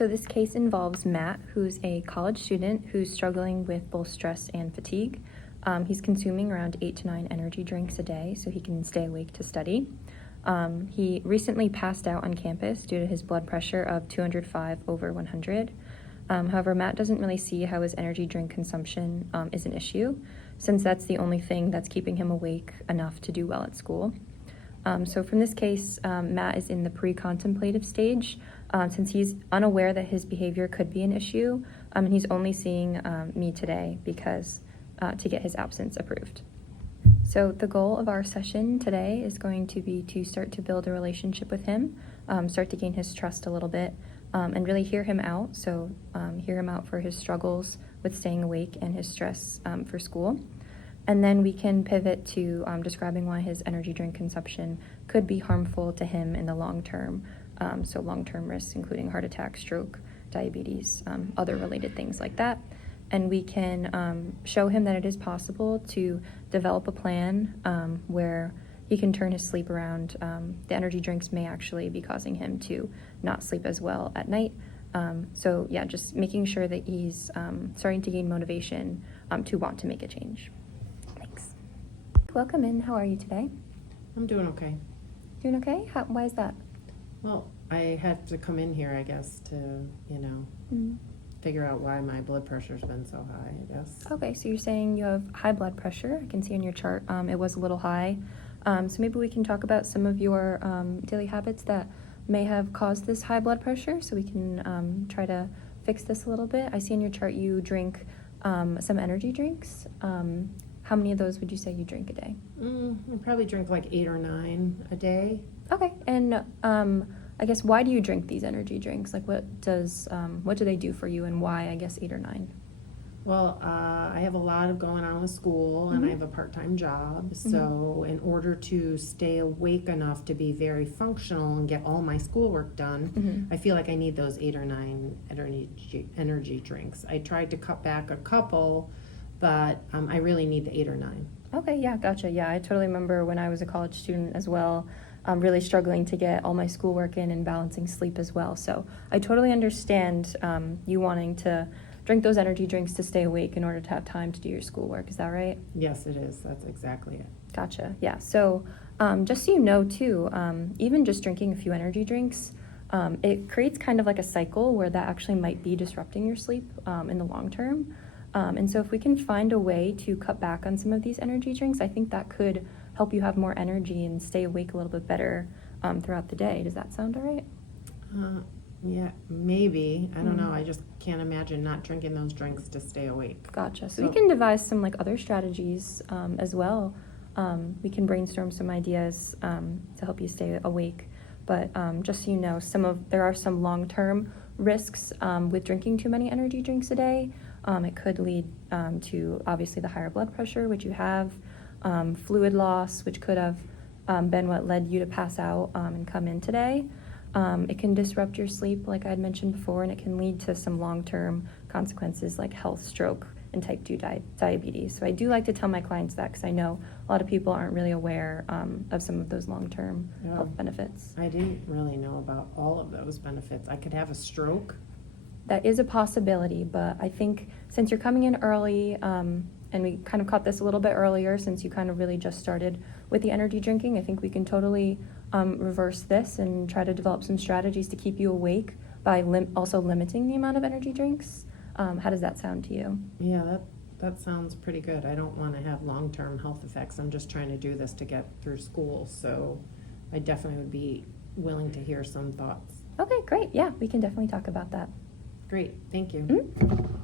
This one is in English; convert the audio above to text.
So this case involves Matt, who's a college student who's struggling with both stress and fatigue. He's consuming around 8 to 9 energy drinks a day so he can stay awake to study. He recently passed out on campus due to his blood pressure of 205/100. However, Matt doesn't really see how his energy drink consumption is an issue, since that's the only thing that's keeping him awake enough to do well at school. So from this case, Matt is in the pre-contemplative stage, since he's unaware that his behavior could be an issue, and he's only seeing me today because to get his absence approved. So the goal of our session today is going to be to start to build a relationship with him, start to gain his trust a little bit, and really hear him out. So hear him out for his struggles with staying awake and his stress for school. And then we can pivot to describing why his energy drink consumption could be harmful to him in the long term. So long-term risks, including heart attack, stroke, diabetes, other related things like that. And we can show him that it is possible to develop a plan where he can turn his sleep around. The energy drinks may actually be causing him to not sleep as well at night. So yeah, just making sure that he's starting to gain motivation to want to make a change. Thanks. Welcome in. How are you today? I'm doing okay. Doing okay? Why is that? Well, I had to come in here, I guess, to, figure out why my blood pressure's been so high, I guess. Okay, so you're saying you have high blood pressure. I can see on your chart it was a little high. So maybe we can talk about some of your daily habits that may have caused this high blood pressure so we can try to fix this a little bit. I see on your chart you drink some energy drinks. How many of those would you say you drink a day? I probably drink like 8 or 9 a day. Okay, and I guess why do you drink these energy drinks? Like what do they do for you, and why, I guess, 8 or 9? Well, I have a lot of going on with school, and I have a part-time job. So in order to stay awake enough to be very functional and get all my schoolwork done, I feel like I need those 8 or 9 energy drinks. I tried to cut back a couple, but I really need the 8 or 9. Okay, yeah, gotcha. Yeah, I totally remember when I was a college student as well, really struggling to get all my schoolwork in and balancing sleep as well. So I totally understand you wanting to drink those energy drinks to stay awake in order to have time to do your schoolwork. Is that right? Yes, it is. That's exactly it. Gotcha. Yeah. So just so you know, too, even just drinking a few energy drinks, it creates kind of like a cycle where that actually might be disrupting your sleep in the long term. And so if we can find a way to cut back on some of these energy drinks, I think that could help you have more energy and stay awake a little bit better throughout the day. Does that sound all right? Yeah, maybe. I don't know. I just can't imagine not drinking those drinks to stay awake. Gotcha. So we can devise some like other strategies as well. We can brainstorm some ideas to help you stay awake. But just so you know, there are some long-term risks with drinking too many energy drinks a day. It could lead to obviously the higher blood pressure, which you have, fluid loss, which could have been what led you to pass out and come in today. It can disrupt your sleep, like I had mentioned before, and it can lead to some long-term consequences like health, stroke, and type 2 diabetes. So I do like to tell my clients that because I know a lot of people aren't really aware of some of those long-term health benefits. I didn't really know about all of those benefits. I could have a stroke. That is a possibility, but I think since you're coming in early, and we kind of caught this a little bit earlier since you kind of really just started with the energy drinking, I think we can totally reverse this and try to develop some strategies to keep you awake by also limiting the amount of energy drinks. How does that sound to you? Yeah, that sounds pretty good. I don't want to have long-term health effects. I'm just trying to do this to get through school, so I definitely would be willing to hear some thoughts. Okay, great. Yeah, we can definitely talk about that. Great, thank you. Mm-hmm.